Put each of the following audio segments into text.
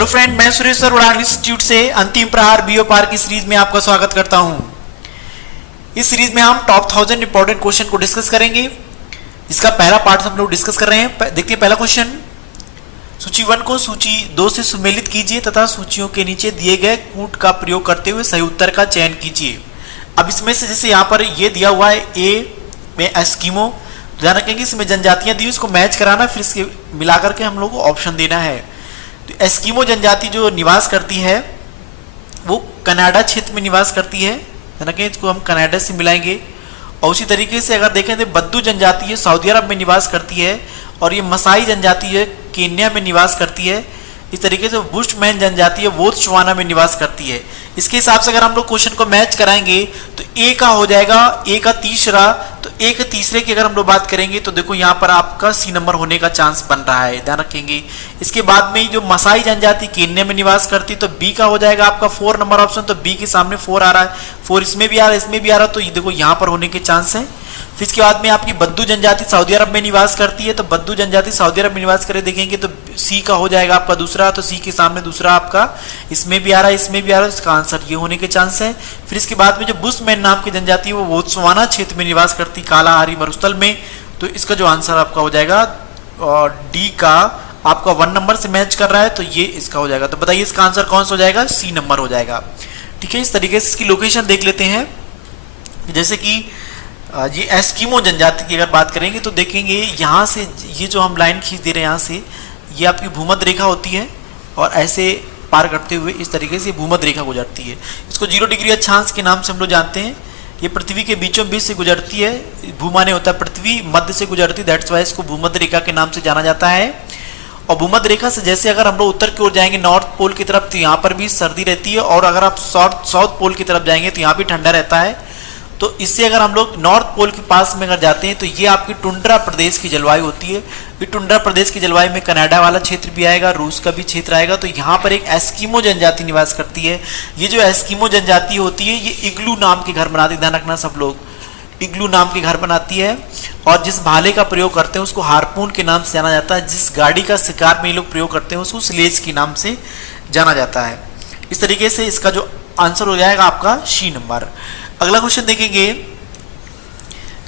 Hello friend, मैं Suresh sir उड़ान institute से अंतिम प्रहार बीओ पार की सीरीज में आपका स्वागत करता हूं। इस सीरीज में हम टॉप 1000 इंपॉर्टेंट क्वेश्चन को डिस्कस करेंगे। इसका पहला पार्ट हम लोग डिस्कस कर रहे हैं। देखिए पहला क्वेश्चन, सूची 1 को सूची 2 से सुमेलित कीजिए तथा सूचियों के नीचे दिए गए कूट का प्रयोग करते हुए सही उत्तर का चयन कीजिए। अब इसमें से जैसे यहाँ पर ये दिया हुआ है ए में एस्किमो, ध्यान रखेंगे इसमें जनजातियां दी, इसको मैच कराना, फिर इसके मिलाकर के हम लोग को ऑप्शन देना है। तो एस्किमो जनजाति जो निवास करती है वो कनाडा क्षेत्र में निवास करती है, यानी इसको हम कनाडा से मिलाएंगे। और उसी तरीके से अगर देखें तो बद्दू जनजाति है सऊदी अरब में निवास करती है, और ये मसाई जनजाति है केन्या में निवास करती है। इस तरीके से बुशमैन जनजाति है बोत्सवाना में निवास करती है। इसके हिसाब से अगर हम लोग क्वेश्चन को मैच कराएंगे तो ए का हो जाएगा, ए का तीसरा, तो ए के तीसरे की अगर हम लोग बात करेंगे तो देखो यहाँ पर आपका सी नंबर होने का चांस बन रहा है, ध्यान रखेंगे। इसके बाद में जो मसाई जनजाति केन्या में निवास करती तो बी का हो जाएगा आपका 4 नंबर ऑप्शन। तो बी के सामने 4 आ रहा है, 4 इसमें भी आ रहा है, इसमें भी आ रहा है, तो ये देखो यहाँ पर होने के चांस है। फिर इसके बाद में आपकी बद्दू जनजाति सऊदी अरब में निवास करती है, तो बद्दू जनजाति सऊदी अरब में निवास करे देखेंगे तो सी का हो जाएगा आपका दूसरा, तो सी के सामने दूसरा आपका इसमें भी आ रहा है, इसमें भी आ रहा है, इसका आंसर ये होने के चांस है। फिर इसके बाद में जो बुशमैन नाम की जनजाति है वो बोत्सवाना क्षेत्र में निवास करती कालाहारी मरुस्थल में, तो इसका जो आंसर आपका हो जाएगा डी का आपका 1 नंबर से मैच कर रहा है, तो ये इसका हो जाएगा। तो बताइए इसका आंसर कौन सा हो जाएगा, सी नंबर हो जाएगा। ठीक है, इस तरीके से इसकी लोकेशन देख लेते हैं। जैसे कि ये एस्किमो जनजाति की अगर बात करेंगे तो देखेंगे यहाँ से ये जो हम लाइन खींच दे रहे हैं यहाँ से, ये आपकी भूमध्य रेखा होती है और ऐसे पार करते हुए इस तरीके से भूमध्य रेखा गुजरती है। इसको 0 डिग्री अक्षांश के नाम से हम लोग जानते हैं। ये पृथ्वी के बीचों बीच से गुजरती है, भूमाने होता है पृथ्वी, मध्य से गुजरती, दैट्स वाई इसको भूमध्य रेखा के नाम से जाना जाता है। और भूमध्य रेखा से जैसे अगर हम लोग उत्तर की ओर जाएंगे नॉर्थ पोल की तरफ तो यहाँ पर भी सर्दी रहती है, और अगर आप साउथ पोल की तरफ जाएंगे तो यहाँ भी ठंडा रहता है। तो इससे अगर हम लोग नॉर्थ पोल के पास में अगर जाते हैं तो ये आपकी टुंड्रा प्रदेश की जलवायु होती है। ये टुंड्रा प्रदेश की जलवायु में कनाडा वाला क्षेत्र भी आएगा, रूस का भी क्षेत्र आएगा। तो यहाँ पर एक एस्किमो जनजाति निवास करती है। ये जो एस्किमो जनजाति होती है ये इग्लू नाम के घर बनाती है, ध्यान रखना सब लोग, इग्लू नाम के घर बनाती है। और जिस भाले का प्रयोग करते हैं उसको हार्पून के नाम से जाना जाता है। जिस गाड़ी का शिकार में ये लोग प्रयोग करते हैं उसको स्लेज के नाम से जाना जाता है। इस तरीके से इसका जो आंसर हो जाएगा आपका सी नंबर। अगला क्वेश्चन देखेंगे,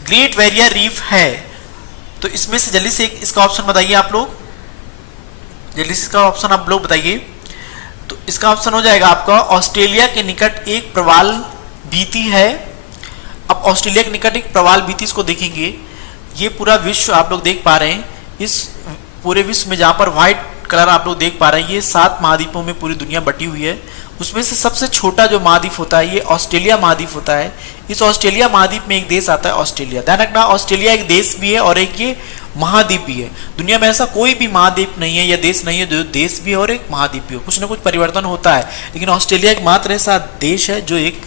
ग्रेट बैरियर रीफ है, तो इसमें से जल्दी से इसका ऑप्शन बताइए आप लोग, जल्दी से इसका ऑप्शन आप लोग बताइए। तो इसका ऑप्शन हो जाएगा आपका ऑस्ट्रेलिया के निकट एक प्रवाल भित्ति है। अब ऑस्ट्रेलिया के निकट एक प्रवाल भित्ति, इसको देखेंगे, ये पूरा विश्व आप लोग देख पा रहे हैं। इस पूरे विश्व में जहां पर व्हाइट कलर आप लोग देख पा रहे हैं, ये 7 महाद्वीपों में पूरी दुनिया बटी हुई है। उसमें से सबसे छोटा जो महाद्वीप होता है ये ऑस्ट्रेलिया महाद्वीप होता है। इस ऑस्ट्रेलिया महाद्वीप में एक देश आता है ऑस्ट्रेलिया, ध्यान रखना ऑस्ट्रेलिया एक देश भी है और एक ये महाद्वीप भी है। दुनिया में ऐसा कोई भी महाद्वीप नहीं है या देश नहीं है जो देश भी है और एक महाद्वीप भी हो, कुछ ना कुछ परिवर्तन होता है, लेकिन ऑस्ट्रेलिया एक मात्र ऐसा देश है जो एक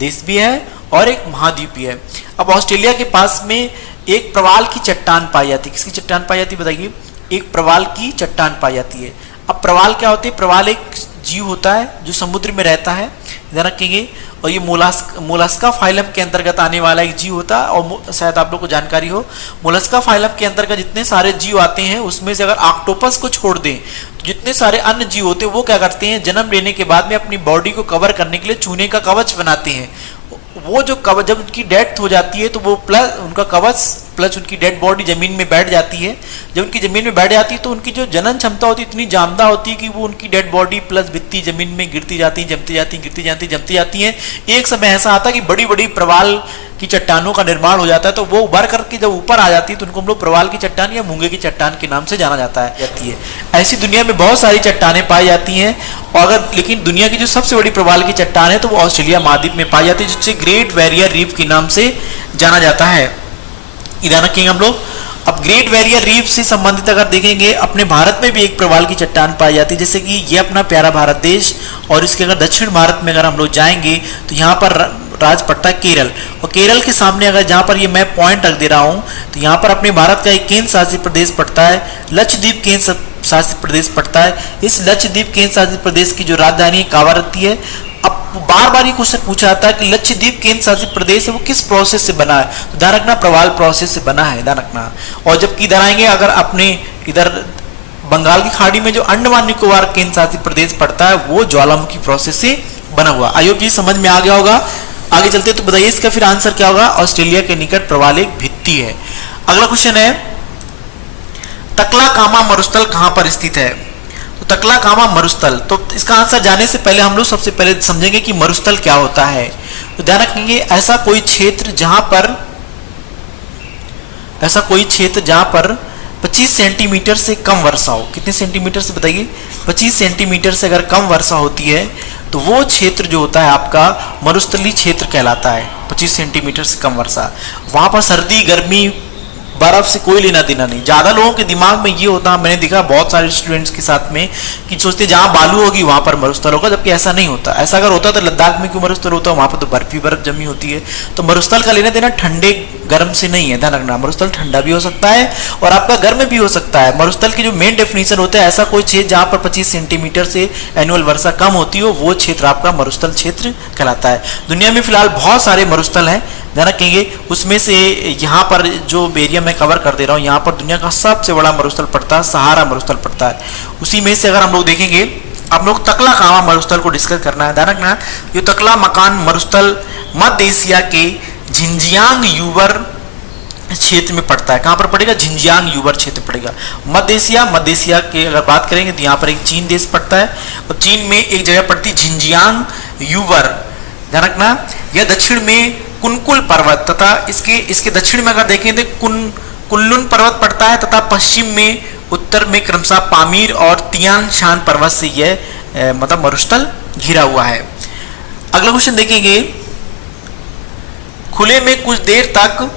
देश भी है और एक महाद्वीप भी है। अब ऑस्ट्रेलिया के पास में एक प्रवाल की चट्टान पाई जाती है। किसकी चट्टान पाई जाती है बताइए, एक प्रवाल की चट्टान पाई जाती है। अब प्रवाल क्या होती है, प्रवाल एक जीव होता है जो समुद्र में रहता है, ध्यान रखेंगे, और ये मोलस्का फाइलम के अंतर्गत आने वाला एक जीव होता है। और शायद आप लोग को जानकारी हो, मोलस्का फाइलम के अंतर्गत जितने सारे जीव आते हैं उसमें से अगर ऑक्टोपस को छोड़ दें तो जितने सारे अन्य जीव होते हैं वो क्या करते हैं, जन्म लेने के बाद में अपनी बॉडी को कवर करने के लिए चूने का कवच बनाते हैं। वो जो कवच जब उनकी डेथ हो जाती है तो वो प्लस उनका कवच प्लस उनकी डेड बॉडी जमीन में बैठ जाती है। जब उनकी जमीन में बैठ जाती है तो उनकी जो जनन क्षमता होती है इतनी जामदा होती है कि वो उनकी डेड बॉडी प्लस भित्ति जमीन में गिरती जाती, जमती जाती, गिरती जाती, जमती जाती है। एक समय ऐसा आता है कि बड़ी बड़ी प्रवाल की चट्टानों का निर्माण हो जाता है, तो वो उभर करके जब ऊपर आ जाती है तो उनको हम लोग प्रवाल की चट्टान या मूंगे की चट्टान के नाम से जाना जाता है। ऐसी दुनिया में बहुत सारी चट्टानें पाई जाती हैं, और अगर लेकिन दुनिया की जो सबसे बड़ी प्रवाल की चट्टान है तो वो ऑस्ट्रेलिया महाद्वीप में पाई जाती है, जिससे ग्रेट बैरियर रीफ के नाम से जाना जाता है। ध्यान रखेंगे हम लोग। अब ग्रेट बैरियर रीफ से संबंधित अगर देखेंगे, अपने भारत में भी एक प्रवाल की चट्टान पाई जाती है, जैसे कि ये अपना प्यारा भारत देश, और इसके अगर दक्षिण भारत में अगर हम लोग जाएंगे तो यहाँ पर राज पड़ता है केरल, और केरल के सामने अगर जहाँ पर ये मैं पॉइंट रख दे रहा हूँ तो यहाँ पर अपने भारत का एक केंद्र शासित प्रदेश पड़ता है, लक्षद्वीप केंद्र शासित प्रदेश पड़ता है। इस लक्षद्वीप केंद्र शासित प्रदेश की जो राजधानी कावारत्ती है। अब बार बार ये क्वेश्चन पूछा जाता है कि लक्षद्वीप केंद्र शासित प्रदेश है वो किस प्रोसेस से बना है, तो ध्यान रखना प्रवाल प्रोसेस से बना है, ध्यान रखना। और जबकि इधर आएंगे, अगर अपने इधर बंगाल की खाड़ी में जो अंडमान निकोबार केंद्र शासित प्रदेश पड़ता है वो ज्वालामुखी प्रोसेस से बना हुआ। आई होप ये समझ में आ गया होगा। आगे चलते तो बताइए इसका फिर आंसर क्या होगा। ऑस्ट्रेलिया के निकट प्रवाल एक भित्ति है। अगला क्वेश्चन है तकलाकामा मरुस्थल कहां पर स्थित है। तो तकलाकामा मरुस्थल, तो इसका आंसर जाने से पहले हम लोग सबसे पहले समझेंगे कि मरुस्थल क्या होता है। तो ध्यान रखेंगे ऐसा कोई क्षेत्र जहां पर 25 सेंटीमीटर से कम वर्षा हो। कितने सेंटीमीटर से बताइए, 25 सेंटीमीटर से अगर कम वर्षा होती है तो वो क्षेत्र जो होता है आपका मरुस्थलीय क्षेत्र कहलाता है। 25 सेंटीमीटर से कम वर्षा, वहां पर सर्दी गर्मी बर्फ से कोई लेना देना नहीं। ज्यादा लोगों के दिमाग में ये होता है, मैंने देखा बहुत सारे स्टूडेंट्स के साथ में, कि सोचते जहां बालू होगी वहां पर मरुस्थल होगा, जबकि ऐसा नहीं होता। ऐसा अगर होता तो लद्दाख में क्यों मरुस्थल होता, वहां पर तो बर्फ ही बर्फ जमी होती है। तो मरुस्थल का लेना देना ठंडे गर्म से नहीं है, ध्यान रखना। मरुस्थल ठंडा भी हो सकता है और आपका गर्म भी हो सकता है। मरुस्थल की जो मेन डेफिनेशन होता है, ऐसा कोई क्षेत्र जहां पर 25 सेंटीमीटर से एनुअल वर्षा कम होती हो, वो क्षेत्र आपका मरुस्थल क्षेत्र कहलाता है। दुनिया में फिलहाल बहुत सारे मरुस्थल हैं, ध्यान रखेंगे। उसमें से यहाँ पर जो एरिया मैं कवर कर दे रहा हूँ, यहाँ पर दुनिया का सबसे बड़ा मरुस्थल पड़ता है, सहारा मरुस्थल पड़ता है। उसी में से अगर हम लोग देखेंगे, आप लोग तकलाकामा मरुस्थल को डिस्कस करना है। ध्यान रखना, ये तकलाकामा मरुस्थल मध्य एशिया के झिंजियांग यूबर क्षेत्र में पड़ता है। कहाँ पर पड़ेगा, झिंजियांग यूबर क्षेत्र पड़ेगा। मध्य एशिया के अगर बात करेंगे तो यहाँ पर एक चीन देश पड़ता है और चीन में एक जगह पड़ती है झिंजियांग यूबर, ध्यान रखना। यह दक्षिण में कुनकुल पर्वत तथा इसके दक्षिण में अगर देखें तो कुनलुन पर्वत पड़ता है, तथा पश्चिम में उत्तर में क्रमशः पामीर और तियान शान पर्वत से यह मतलब मरुस्थल घिरा हुआ है। अगला क्वेश्चन देखेंगे, खुले में कुछ देर तक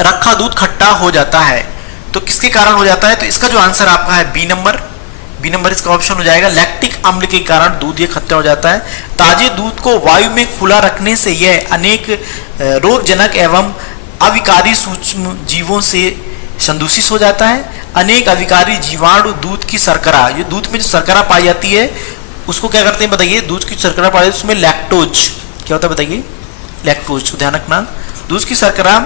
रखा दूध खट्टा हो जाता है, तो किसके कारण हो जाता है। तो इसका जो आंसर आपका है बी नंबर इसका ऑप्शन हो जाएगा। लैक्टिक अम्ल के कारण दूध ये खट्टा हो जाता है। ताजे दूध को वायु में खुला रखने से यह अनेक रोगजनक एवं अविकारी सूक्ष्म जीवों से संदूषित हो जाता है। अनेक अविकारी जीवाणु दूध की शर्करा, ये दूध में जो शर्करा पाई जाती है उसको क्या करते हैं बताइए। दूध की शर्करा पाई जाती है, उसमें लैक्टोज क्या होता है बताइए, लैक्टोज को ध्यान रखना। दूध की शर्करा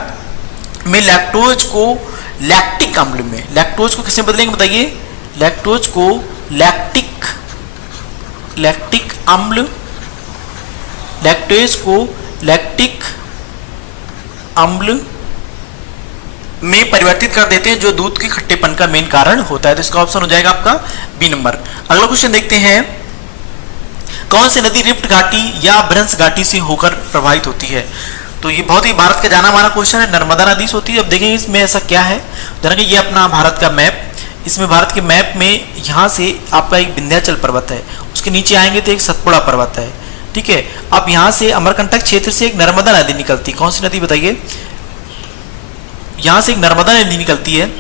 में लैक्टोज को लैक्टिक अम्ल में, लैक्टोज को किसमें बदलेंगे बताइए, लैक्टोज को लैक्टिक अम्ल, लैक्टोज को लैक्टिक अम्ल में परिवर्तित कर देते हैं, जो दूध के खट्टेपन का मेन कारण होता है। तो इसका ऑप्शन हो जाएगा आपका बी नंबर। अगला क्वेश्चन देखते हैं, कौन सी नदी रिफ्ट घाटी या भ्रंश घाटी से होकर प्रभावित होती है। तो ये बहुत ही भारत का जाना माना क्वेश्चन है, नर्मदा नदी से होती है। अब देखेंगे इसमें ऐसा क्या है। देखिए ये अपना भारत का मैप, इसमें भारत के मैप में यहाँ से आपका एक विंध्याचल पर्वत है, उसके नीचे आएंगे तो एक सतपुड़ा पर्वत है, ठीक है। अब यहाँ से अमरकंटक क्षेत्र से एक नर्मदा नदी निकलती है। कौन सी नदी बताइए, यहाँ से एक नर्मदा नदी निकलती है।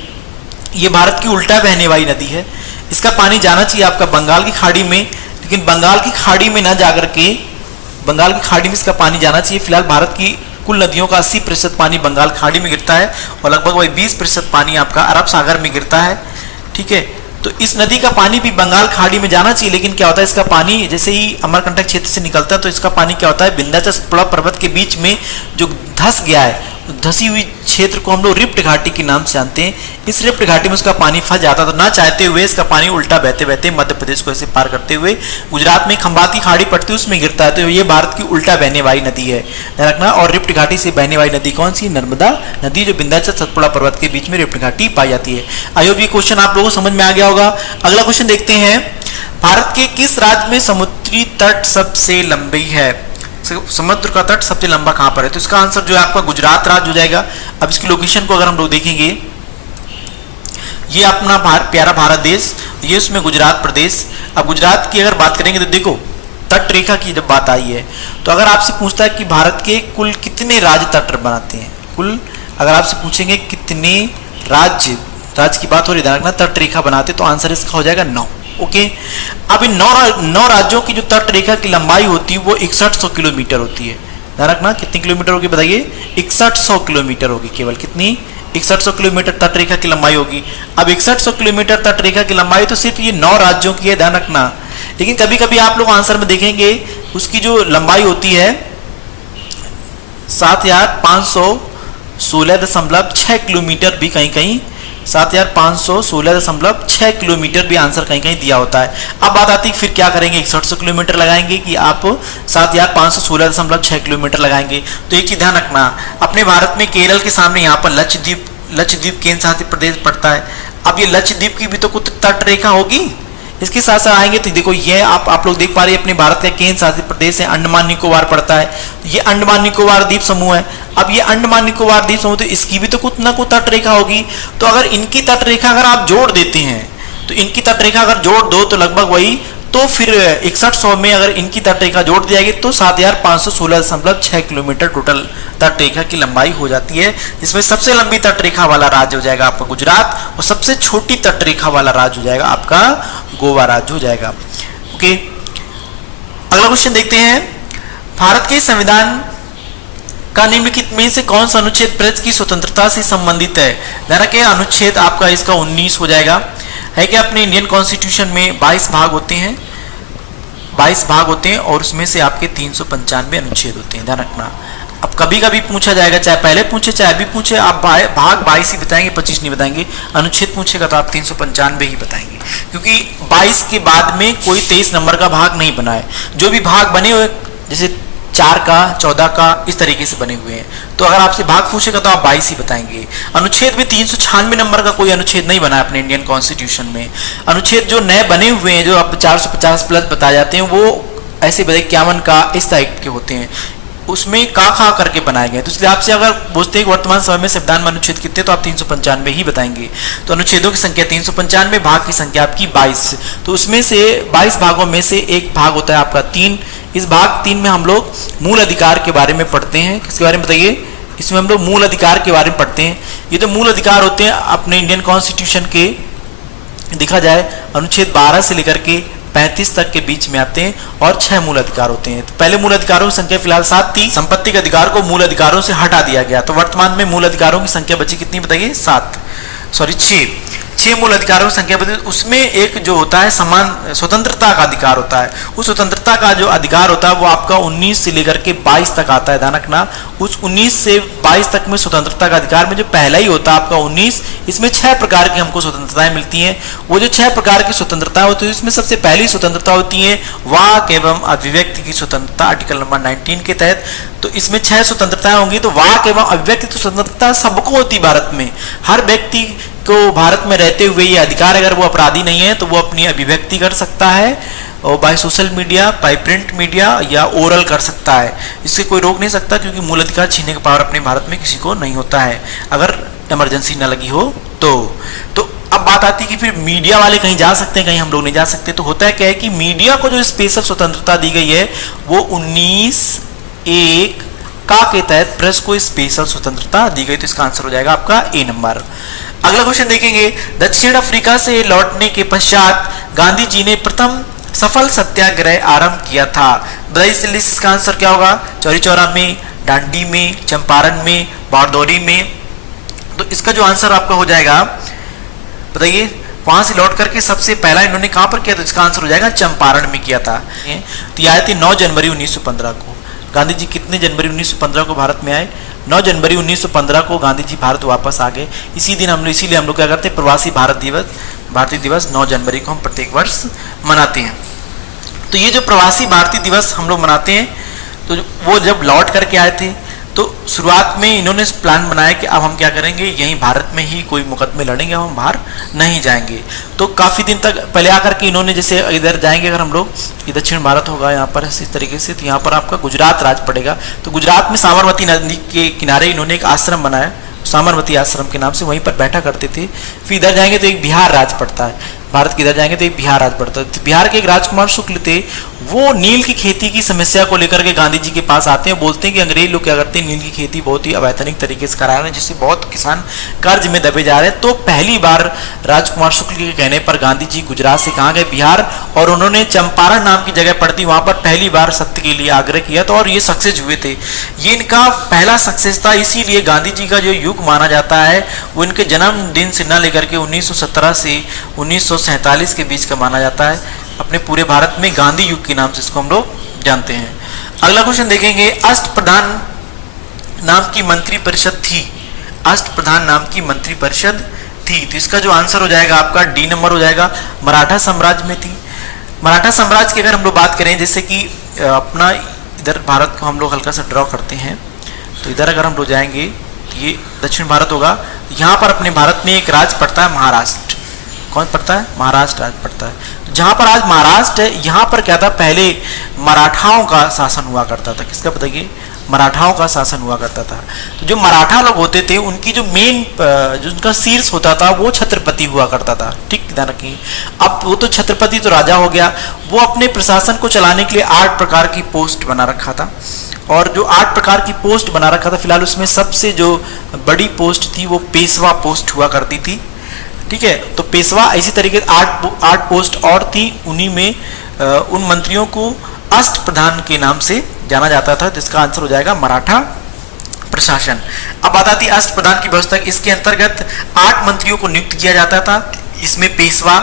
ये भारत की उल्टा बहने वाली नदी है। इसका पानी जाना चाहिए आपका बंगाल की खाड़ी में, लेकिन बंगाल की खाड़ी में ना जाकर के, बंगाल की खाड़ी में इसका पानी जाना चाहिए। फिलहाल भारत की कुल नदियों का 80% पानी बंगाल खाड़ी में गिरता है और लगभग 20% पानी आपका अरब सागर में गिरता है, ठीक है। तो इस नदी का पानी भी बंगाल खाड़ी में जाना चाहिए, लेकिन क्या होता है इसका पानी जैसे ही अमरकंटक क्षेत्र से निकलता है तो इसका पानी क्या होता है, विंध्याचल सतपुड़ा पर्वत के बीच में जो धंस गया है, धसी हुई क्षेत्र को हम लोग रिफ्ट घाटी के नाम से जानते हैं। इस रिफ्ट घाटी में उसका पानी फंस जाता, तो ना चाहते हुए इसका पानी उल्टा बहते बहते मध्य प्रदेश को ऐसे पार करते हुए गुजरात में खंबाती खाड़ी पड़ती है, उसमें गिरता है। तो ये भारत की उल्टा बहने वाली नदी है, ध्यान रखना। और रिफ्ट घाटी से बहने वाली नदी कौन सी, नर्मदा नदी, जो विंध्याचल सतपुड़ा पर्वत के बीच में रिफ्ट घाटी पाई जाती है। आई होप ये क्वेश्चन आप लोगों को समझ में आ गया होगा। अगला क्वेश्चन देखते हैं, भारत के किस राज्य में समुद्री तट सबसे लंबी है। समुद्र का तट सबसे लंबा कहां पर है। तो इसका आंसर जो है आपका गुजरात राज्य हो जाएगा। अब इसकी लोकेशन को अगर हम लोग देखेंगे, ये अपना प्यारा भारत देश, ये उसमें गुजरात प्रदेश। अब गुजरात की अगर बात करेंगे तो देखो तट रेखा की जब बात आई है, तो अगर आपसे पूछता है कि भारत के कुल कितने राज्य तट बनाते हैं, कुल अगर आपसे पूछेंगे कितने राज्य की बात हो रही है, तट रेखा बनाते, तो आंसर इसका हो जाएगा 9। ओके, अब इन 9 राज्यों की जो तट रेखा की लंबाई होती है वो 6100 किलोमीटर होती है। ध्यान रखना, कितनी किलोमीटर होगी बताइए, 6100 किलोमीटर होगी। केवल कितनी, 6100 किलोमीटर तट रेखा की लंबाई होगी। अब 6100 किलोमीटर तट रेखा की लंबाई तो सिर्फ ये 9 राज्यों की है, ध्यान रखना। लेकिन कभी कभी आप लोग आंसर में देखेंगे उसकी जो लंबाई होती है 7516.6 किलोमीटर भी कहीं कहीं 7516.6 किलोमीटर भी आंसर कहीं कहीं दिया होता है। अब बात आती है फिर क्या करेंगे, 6100 किलोमीटर लगाएंगे कि आप 7516.6 किलोमीटर लगाएंगे। तो एक चीज ध्यान रखना, अपने भारत में केरल के सामने यहाँ पर लक्षद्वीप केंद्र शासित प्रदेश पड़ता है। अब ये लक्षद्वीप की भी तो कुछ तट रेखा होगी, इसके साथ साथ आएंगे तो देखो ये आप लोग देख पा रहे हैं अपने भारत का केंद्र शासित प्रदेश है, अंडमान निकोबार पड़ता है। ये अंडमान निकोबार द्वीप समूह है। अब ये अंडमान निकोबार द्वीप समूह तो इसकी भी तो कुछ ना कुछ तट रेखा होगी। तो अगर इनकी तट रेखा अगर आप जोड़ देते हैं तो इनकी तट रेखा अगर जोड़ दो तो लगभग वही, तो फिर 6100 में अगर इनकी तट रेखा जोड़ दी जाएगी तो 7516.6 किलोमीटर टोटल तट रेखा की लंबाई हो जाती है, जिसमें सबसे लंबी तट रेखा वाला राज्य हो जाएगा आपका गुजरात और सबसे छोटी तट रेखा वाला राज्य हो जाएगा आपका गोवा राज्य हो जाएगा। ओके, अगला क्वेश्चन देखते हैं, भारत के संविधान का निम्नलिखित में से कौन सा अनुच्छेद प्रेस की स्वतंत्रता से संबंधित है? ध्यान रखिए अनुच्छेद आपका इसका 19 हो जाएगा। है कि अपने इंडियन कॉन्स्टिट्यूशन में 22 भाग होते हैं, 22 भाग होते हैं और उसमें से आपके 395 अनुच्छेद होते हैं, ध्यान रखना। अब कभी कभी पूछा जाएगा, चाहे पहले पूछे चाहे अभी पूछे, आप भाग 22 ही बताएंगे, 25 नहीं बताएंगे। अनुच्छेद पूछेगा तो आप 395 ही बताएंगे, क्योंकि 22 के बाद में कोई 23 नंबर का भाग नहीं बना है। जो भी भाग बने हुए जैसे 4 का 14 का इस तरीके से बने हुए हैं, तो अगर आपसे भाग पूछेगा तो आप 22 ही बताएंगे। अनुच्छेद में 396 नंबर का कोई अनुच्छेद नहीं बना है अपने इंडियन कॉन्स्टिट्यूशन में। अनुच्छेद जो नए बने हुए हैं जो अब 450 प्लस बताए जाते हैं वो ऐसे 51 का इस टाइप के होते हैं, उसमें खा करके बनाए गए। तो इसलिए आपसे अगर पूछते हैं वर्तमान समय में संविधान में अनुच्छेद कितने, तो आप 395 ही बताएंगे। तो अनुच्छेदों की संख्या 395, भाग की संख्या आपकी 22। तो उसमें से 22 भागों में से एक भाग होता है आपका 3। इस भाग 3 में हम लोग मूल अधिकार के बारे में पढ़ते हैं। किसके बारे में बताइए? इसमें हम लोग मूल अधिकार के बारे में पढ़ते हैं। ये तो मूल अधिकार होते हैं अपने इंडियन कॉन्स्टिट्यूशन के, देखा जाए अनुच्छेद 12 से लेकर के 35 तक के बीच में आते हैं और 6 मूल अधिकार होते हैं। तो पहले मूल अधिकारों की संख्या फिलहाल 7 थी, संपत्ति के अधिकार को मूल अधिकारों से हटा दिया गया, तो वर्तमान में मूल अधिकारों की संख्या बची कितनी बताइए? 6 मूल अधिकारों की संख्या बची। उसमें एक जो होता है समान स्वतंत्रता का अधिकार होता है, उस स्वतंत्रता का जो अधिकार होता है वो आपका 19 से लेकर के 22 तक आता है, ध्यान रखना। उस 19 से 22 तक में स्वतंत्रता का अधिकार में जो पहला ही होता है आपका 19, इसमें 6 प्रकार की हमको स्वतंत्रताएं मिलती हैं। वो जो 6 प्रकार की स्वतंत्रता होती है इसमें सबसे पहली स्वतंत्रता होती है वाक एवं अभिव्यक्ति की स्वतंत्रता, आर्टिकल नंबर 19 के तहत। तो इसमें 6 स्वतंत्रताएं होंगी। तो वाक एवं अभिव्यक्ति की स्वतंत्रता सबको होती भारत में, हर व्यक्ति को भारत में रहते हुए ये अधिकार, अगर वो अपराधी नहीं है तो वो अपनी अभिव्यक्ति कर सकता है और by social media, by print media या ओरल कर सकता है। इससे कोई रोक नहीं सकता, क्योंकि मूल अधिकार छीनने का पावर अपने भारत में किसी को नहीं होता है अगर इमरजेंसी न लगी हो तो। अब बात आती है कि फिर मीडिया वाले कहीं जा सकते हैं, कहीं हम लोग नहीं जा सकते। तो होता है क्या है कि मीडिया को जो स्पेशल स्वतंत्रता दी गई है वो 19(1) का के तहत प्रेस को स्पेशल स्वतंत्रता दी गई। तो इसका आंसर हो जाएगा आपका ए नंबर। अगला क्वेश्चन देखेंगे, दक्षिण अफ्रीका से लौटने के पश्चात गांधी जी ने प्रथम सफल सत्याग्रह आरंभ किया था। बताइए जल्दी इसका आंसर क्या होगा? चौरी चौरा में, डांडी में, चंपारण में, बारदौरी में। तो इसका जो आंसर आपका हो जाएगा बताइए, वहां से लौट करके सबसे पहला इन्होंने कहां पर किया? तो इसका आंसर हो जाएगा चंपारण में किया था। तो ये आए थे 9 जनवरी 1915 को। गांधी जी कितने जनवरी 1915 को भारत में आए? 9 जनवरी 1915 को गांधी जी भारत वापस आ गए। इसी दिन इसीलिए हम लोग क्या करते हैं, प्रवासी भारतीय दिवस 9 जनवरी को हम प्रत्येक वर्ष मनाते हैं। तो ये जो प्रवासी भारतीय दिवस हम लोग मनाते हैं, तो वो जब लौट करके आए थे तो शुरुआत में इन्होंने प्लान बनाया कि अब हम क्या करेंगे, यहीं भारत में ही कोई मुकदमे लड़ेंगे, हम बाहर नहीं जाएंगे। तो काफ़ी दिन तक पहले आकर के इन्होंने, जैसे इधर जाएंगे अगर हम लोग, ये दक्षिण भारत होगा यहाँ पर इस तरीके से, तो यहाँ पर आपका गुजरात राज्य पड़ेगा। तो गुजरात में साबरमती नदी के किनारे इन्होंने एक आश्रम बनाया, साबरमती आश्रम के नाम से, वहीं पर बैठा करते थे। फिर इधर जाएंगे तो एक बिहार राज्य पड़ता है, भारत के इधर जाएंगे तो एक बिहार राज्य पड़ता है। तो बिहार के एक राजकुमार शुक्ल थे, वो नील की खेती की समस्या को लेकर के गांधी जी के पास आते हैं, बोलते हैं कि अंग्रेज लोग क्या करते हैं, नील की खेती बहुत ही अवैतनिक तरीके से करा रहे हैं, जिससे बहुत किसान कर्ज में दबे जा रहे हैं। तो पहली बार राजकुमार शुक्ल के कहने पर गांधी जी गुजरात से कहाँ गए, बिहार, और उन्होंने चंपारण नाम की जगह पड़ती, वहां पर पहली बार सत्य के लिए आग्रह किया था और ये सक्सेस हुए थे। ये इनका पहला सक्सेस था, इसीलिए गांधी जी का जो युग माना जाता है वो इनके जन्मदिन से न लेकर के 1917 से 1947 के बीच का माना जाता है। अपने पूरे भारत में गांधी युग के नाम से इसको हम लोग जानते हैं। अगला क्वेश्चन देखेंगे, अष्टप्रधान नाम की मंत्री परिषद थी, अष्टप्रधान नाम की मंत्री परिषद थी, तो इसका जो आंसर हो जाएगा आपका डी नंबर हो जाएगा, मराठा साम्राज्य में थी। मराठा साम्राज्य की अगर हम लोग बात करें, जैसे कि अपना इधर भारत को हम लोग हल्का सा ड्रॉ करते हैं, तो इधर अगर हम लोग जाएंगे, ये दक्षिण भारत होगा। यहाँ पर अपने भारत में एक राज्य पड़ता है महाराष्ट्र। कौन पड़ता है? महाराष्ट्र राज्य पड़ता है। तो जहाँ पर आज महाराष्ट्र है, यहाँ पर क्या था, पहले मराठाओं का शासन हुआ करता था। किसका बताइए? मराठाओं का शासन हुआ करता था। तो जो मराठा लोग होते थे, उनकी जो मेन जो उनका शीर्ष होता था वो छत्रपति हुआ करता था। ठीक, ध्यान रखिए। अब वो तो छत्रपति तो राजा हो गया, वो अपने प्रशासन को चलाने के लिए 8 प्रकार की पोस्ट बना रखा था। और जो 8 प्रकार की पोस्ट बना रखा था, फिलहाल उसमें सबसे जो बड़ी पोस्ट थी वो पेशवा पोस्ट हुआ करती थी। ठीक है, तो पेशवा, इसी तरीके से 8 पोस्ट और थी। उन्हीं में उन मंत्रियों को अष्टप्रधान के नाम से जाना जाता था। जिसका आंसर हो जाएगा मराठा प्रशासन। अब बात आती है अष्टप्रधान की व्यवस्था। इसके अंतर्गत 8 मंत्रियों को नियुक्त किया जाता था। इसमें पेशवा,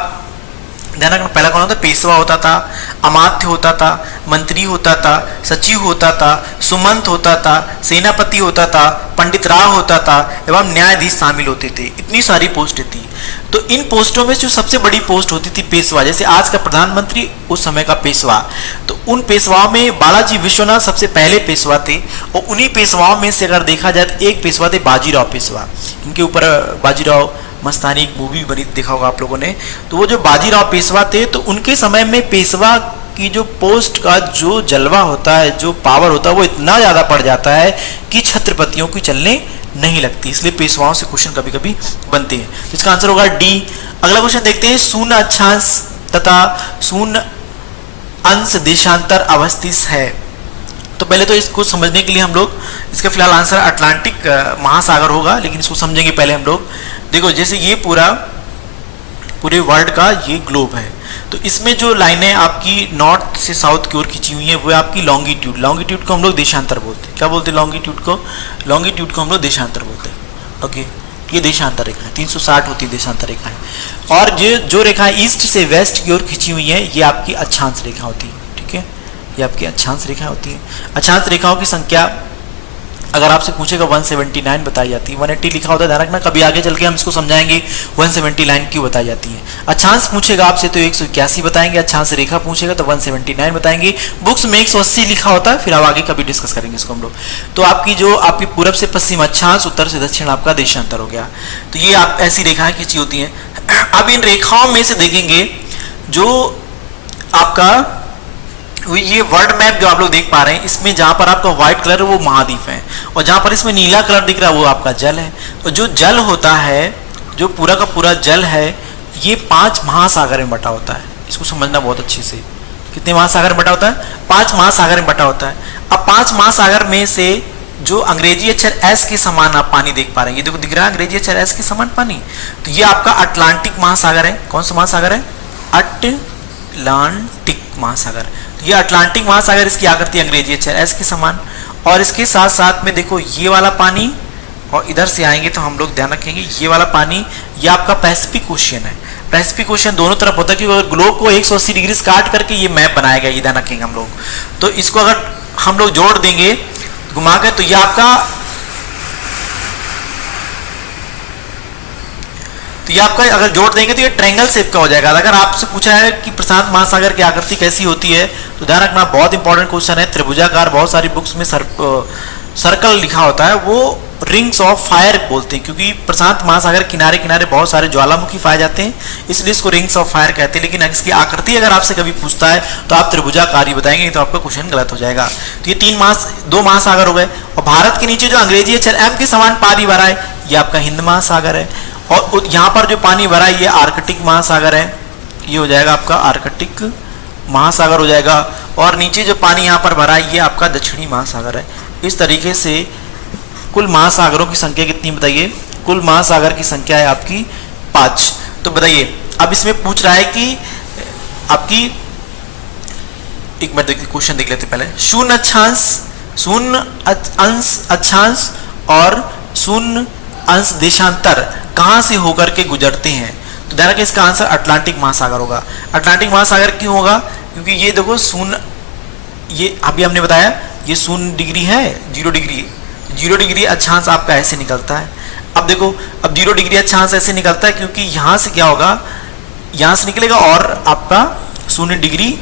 ध्यान रखना, पहला कौन होता? पेशवा होता था, अमात्य होता था, मंत्री होता था, सचिव होता था, सुमंत होता था, सेनापति होता था, पंडित राव होता था एवं न्यायाधीश शामिल होते थे। इतनी सारी पोस्टें थी। तो इन पोस्टों में जो सबसे बड़ी पोस्ट होती थी पेशवा, जैसे आज का प्रधानमंत्री उस समय का पेशवा। तो उन पेशवाओं में बालाजी विश्वनाथ सबसे पहले पेशवा थे। और उन्हीं पेशवाओं में से अगर देखा जाए तो एक पेशवा थे बाजीराव पेशवा। इनके ऊपर बाजीराव मस्तानी एक मूवी बनी, देखा होगा आप लोगों ने। तो वो जो बाजीराव पेशवा थे, तो उनके समय में पेशवा की जो पोस्ट का जो जलवा होता है, जो पावर होता है, वो इतना ज्यादा बढ़ जाता है कि छत्रपतियों की चलने नहीं लगती। इसलिए पेशवाओं से क्वेश्चन कभी कभी बनते हैं। इसका आंसर होगा डी। अगला क्वेश्चन देखते हैं। शून्य अक्षांश तथा शून्य अंश देशांतर अवस्थित है। तो पहले तो इसको समझने के लिए हम लोग, इसका फिलहाल आंसर अटलांटिक महासागर होगा, लेकिन इसको समझेंगे पहले हम लोग। देखो, जैसे ये पूरे वर्ल्ड का ये ग्लोब है, तो इसमें जो लाइनें आपकी नॉर्थ से साउथ की ओर खींची हुई है वो आपकी लॉन्गिट्यूड। लॉन्गिट्यूड को हम लोग देशांतर बोलते हैं। क्या बोलते हैं लॉन्गिट्यूड को? लॉन्गिट्यूड को हम लोग देशांतर बोलते हैं। ओके, ये देशांतर रेखा है, 360 होती है देशांतर रेखा है। और जो रेखा ईस्ट से वेस्ट की ओर खींची हुई है, ये आपकी अक्षांश रेखा होती है। ठीक है, ये आपकी अक्षांश रेखा होती है। अक्षांश रेखाओं की संख्या अगर आपसे पूछेगा 179 बताई जाती है। 180 लिखा होता है, ध्यान रखना, कभी आगे चल के हम इसको समझाएंगे 179 क्यों बताई जाती है। अक्षांश पूछेगा आपसे तो 181 बताएंगे, अक्षांश रेखा पूछेगा तो 179 बताएंगे। बुक्स में 180 लिखा होता है, फिर अब आगे कभी डिस्कस करेंगे इसको हम लोग। तो आपकी पूरब से पश्चिम अक्षांश, उत्तर से दक्षिण आपका देशांतर हो गया। तो ये आप ऐसी रेखाएं खींची होती हैं। अब इन रेखाओं में से देखेंगे जो आपका ये वर्ल्ड मैप जो आप लोग देख पा रहे हैं, इसमें जहां पर आपका व्हाइट कलर है वो महाद्वीप है, और जहां पर इसमें नीला कलर दिख रहा है वो आपका जल है। और जो जल होता है, जो पूरा का पूरा जल है, ये 5 महासागर में बटा होता है। इसको समझना बहुत अच्छे से। कितने महासागर में बटा होता है? 5 महासागर में बटा होता है। अब 5 महासागर में से जो अंग्रेजी अक्षर एस के समान आप पानी देख पा रहे हैं, ये देखो दिख रहा है अंग्रेजी अक्षर एस के समान पानी, तो ये आपका अटलांटिक महासागर है। कौन सा महासागर है? अटलांटिक महासागर। ये अटलांटिक महासागर, इसकी आकृति अंग्रेजी अक्षर एस के समान। और इसके साथ साथ में देखो ये वाला पानी, और इधर से आएंगे तो हम लोग ध्यान रखेंगे ये वाला पानी, ये आपका पैसिफिक ओशियन है। पैसिफिक ओशियन दोनों तरफ होता है, क्योंकि ग्लोब को 180 डिग्री काट करके ये मैप बनाया गया, ये ध्यान रखेंगे हम लोग। तो इसको अगर हम लोग जोड़ देंगे घुमा कर, तो ये आपका अगर जोड़ देंगे तो ये ट्रायंगल शेप का हो जाएगा। अगर आपसे पूछा है कि प्रशांत महासागर की आकृति कैसी होती है, तो ध्यान रखना बहुत इंपॉर्टेंट क्वेश्चन है। त्रिभुजाकार, बहुत सारी बुक्स में सर्कल लिखा होता है, वो रिंग्स ऑफ फायर बोलते हैं, क्योंकि प्रशांत महासागर किनारे किनारे बहुत सारे ज्वालामुखी पाए जाते हैं, इसलिए इसको रिंग्स ऑफ फायर कहते हैं। लेकिन इसकी आकृति अगर आपसे कभी पूछता है तो आप त्रिभुजाकार ही बताएंगे, तो आपका क्वेश्चन गलत हो जाएगा। तो ये 2 महासागर हो गए। और भारत के नीचे जो अंग्रेजी अक्षर एम के समान पानी भरा है, ये आपका हिंद महासागर है। और यहाँ पर जो पानी भरा है ये आर्कटिक महासागर है, ये हो जाएगा आपका आर्कटिक महासागर हो जाएगा। और नीचे जो पानी यहाँ पर भरा है ये आपका दक्षिणी महासागर है। इस तरीके से कुल महासागरों की संख्या कितनी बताइए? कुल महासागर की संख्या है आपकी 5। तो बताइए, अब इसमें पूछ रहा है कि आपकी, एक बार देखिए क्वेश्चन देख लेते पहले। शून्य अक्षांश, शून्य अंश अक्षांश और शून्य अंश देशांतर कहां से होकर के गुजरते हैं? तो ध्यान रखिए, इसका आंसर अटलांटिक महासागर होगा। अटलांटिक महासागर क्यों होगा? क्योंकि ये देखो शून्य, ये अभी हमने बताया ये 0 डिग्री है, 0 डिग्री अक्षांश आपका ऐसे निकलता है। अब देखो, अब 0 डिग्री अक्षांश ऐसे निकलता है क्योंकि यहां से क्या होगा, यहां से निकलेगा और आपका 0 डिग्री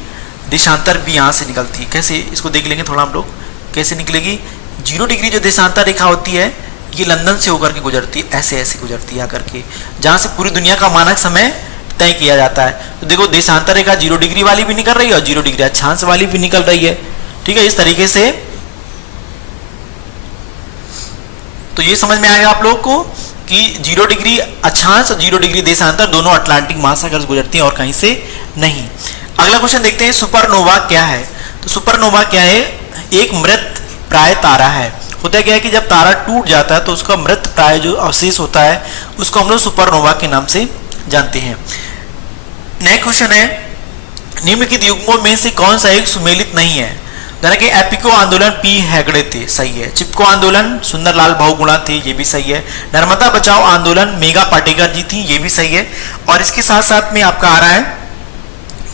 देशांतर भी यहां से निकलती है। कैसे, इसको देख लेंगे थोड़ा हम लोग, कैसे निकलेगी। 0 डिग्री जो देशांतर रेखा होती है ये लंदन से होकर के गुजरती है, ऐसे ऐसे गुजरती है आकर के, जहां से पूरी दुनिया का मानक समय तय किया जाता है। तो देखो देशांतर रेखा 0 डिग्री वाली भी निकल रही है और 0 डिग्री अक्षांश वाली भी निकल रही है, ठीक है। इस तरीके से तो ये समझ में आएगा आप लोग को कि 0 डिग्री अक्षांश और 0 डिग्री देशांतर दोनों अटलांटिक महासागर से गुजरती हैं और कहीं से नहीं। अगला क्वेश्चन देखते हैं, सुपरनोवा क्या है। तो सुपरनोवा क्या है, एक मृत प्राय तारा है। होता क्या है कि जब तारा टूट जाता है तो उसका मृत प्राय जो अवशेष होता है उसको हम लोग सुपरनोवा के नाम से जानते हैं। नेक्स्ट क्वेश्चन है, निम्नलिखित युग्मों में से कौन सा एक सुमेलित नहीं है। यानी कि एपिको आंदोलन पी हेगड़े थे, सही है। चिपको आंदोलन सुंदरलाल बहुगुणा थे, ये भी सही है। नर्मदा बचाओ आंदोलन मेघा पाटेकर जी थी, ये भी सही है। और इसके साथ साथ में आपका आ रहा है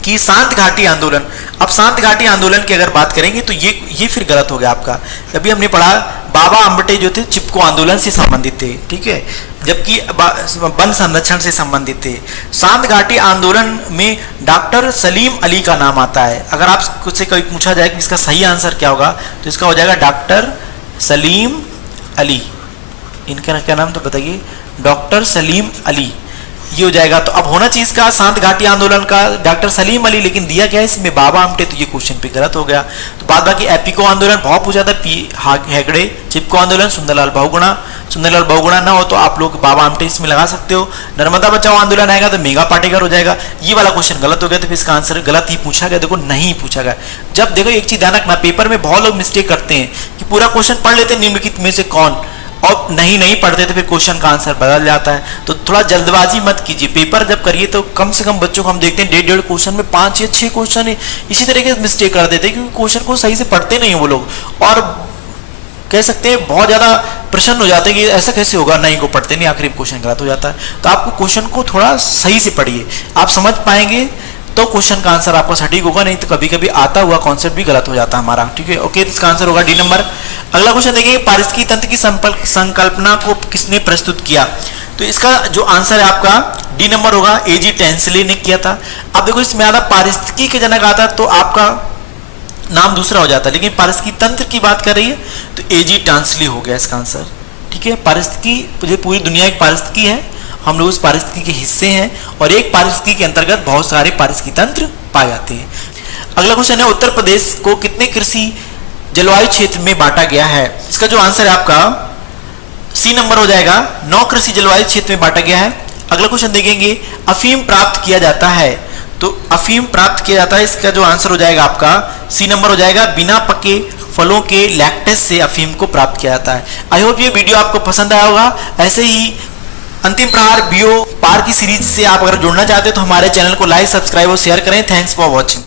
कि शांत घाटी आंदोलन। अब शांत घाटी आंदोलन की अगर बात करेंगे तो ये फिर गलत हो गया आपका। अभी हमने पढ़ा बाबा आम्बटे जो थे चिपको आंदोलन से संबंधित थे, ठीक है, जबकि वन संरक्षण से संबंधित थे। शांत घाटी आंदोलन में डॉक्टर सलीम अली का नाम आता है। अगर आप से कभी पूछा जाए कि इसका सही आंसर क्या होगा तो इसका हो जाएगा डॉक्टर सलीम अली। इनका क्या नाम तो बताइए, डॉक्टर सलीम अली, ये हो जाएगा। तो अब होना चाहिए इसका शांत घाटी आंदोलन का डॉक्टर सलीम अली, लेकिन दिया गया है इसमें बाबा आमटे, तो ये क्वेश्चन पे गलत हो गया। तो बाद बाकी एपिको आंदोलन बहुत पूछा था, पी हेगड़े। चिपको आंदोलन सुंदरलाल बहुगुणा ना हो तो आप लोग बाबा आमटे इसमें लगा सकते हो। नर्मदा बचाओ आंदोलन आएगा तो मेघा पाटेकर हो जाएगा। ये वाला क्वेश्चन गलत हो गया, तो फिर इसका आंसर गलत ही पूछा गया। देखो नहीं पूछा गया। जब देखो एक चीज ध्यान रखना, पेपर में बहुत लोग मिस्टेक करते हैं कि पूरा क्वेश्चन पढ़ लेते हैं निम्नलिखित में से कौन, और नहीं पढ़ते तो फिर क्वेश्चन का आंसर बदल जाता है। तो थोड़ा जल्दबाजी मत कीजिए, पेपर जब करिए तो कम से कम बच्चों को हम देखते हैं 1.5 क्वेश्चन में 5 या 6 क्वेश्चन है इसी तरीके से मिस्टेक कर देते हैं, क्योंकि क्वेश्चन को सही से पढ़ते नहीं वो लोग, और कह सकते हैं बहुत ज्यादा प्रसन्न हो जाते हैं कि ऐसा कैसे होगा, नहीं को पढ़ते नहीं, आखिरी क्वेश्चन गलत हो जाता है। तो आपको क्वेश्चन को थोड़ा सही से पढ़िए, आप समझ पाएंगे तो क्वेश्चन का आंसर आपका सटीक होगा, नहीं तो कभी कभी आता हुआ कॉन्सेप्ट भी गलत हो जाता है हमारा, ठीक है। ओके, तो इसका आंसर होगा डी नंबर। अगला क्वेश्चन देखिए, पारिस्थितिकी तंत्र की संकल्पना को किसने प्रस्तुत किया। तो इसका जो आंसर है आपका डी नंबर होगा, एजी टेंसले ने किया था। अब देखो इसमें आता पारिस्थितिकी के जनक आता तो आपका नाम दूसरा हो जाता, लेकिन पारिस्थितिकी तंत्र की बात कर रही है तो एजी टेंसले हो गया इसका आंसर, ठीक है। पारिस्थितिकी पूरी दुनिया एक पारिस्थितिकी है, हम लोग उस पारिस्थितिकी के हिस्से हैं, और एक पारिस्थितिकी के अंतर्गत बहुत सारे पारिस्थितिकी तंत्र पाए जाते हैं। अगला क्वेश्चन है, उत्तर प्रदेश को कितने कृषि जलवायु क्षेत्र में बांटा गया है। इसका जो आंसर है आपका सी नंबर हो जाएगा, 9 कृषि जलवायु क्षेत्र में बांटा गया है। अगला क्वेश्चन देखेंगे, अफीम प्राप्त किया जाता है। तो अफीम प्राप्त किया जाता है, इसका जो आंसर हो जाएगा आपका सी नंबर हो जाएगा, बिना पके फलों के लैक्टेस से अफीम को प्राप्त किया जाता है। आई होप ये वीडियो आपको पसंद आया होगा। ऐसे ही अंतिम प्रहार बीओ पार की सीरीज से आप अगर जुड़ना चाहते हो तो हमारे चैनल को लाइक, सब्सक्राइब और शेयर करें। Thanks for watching.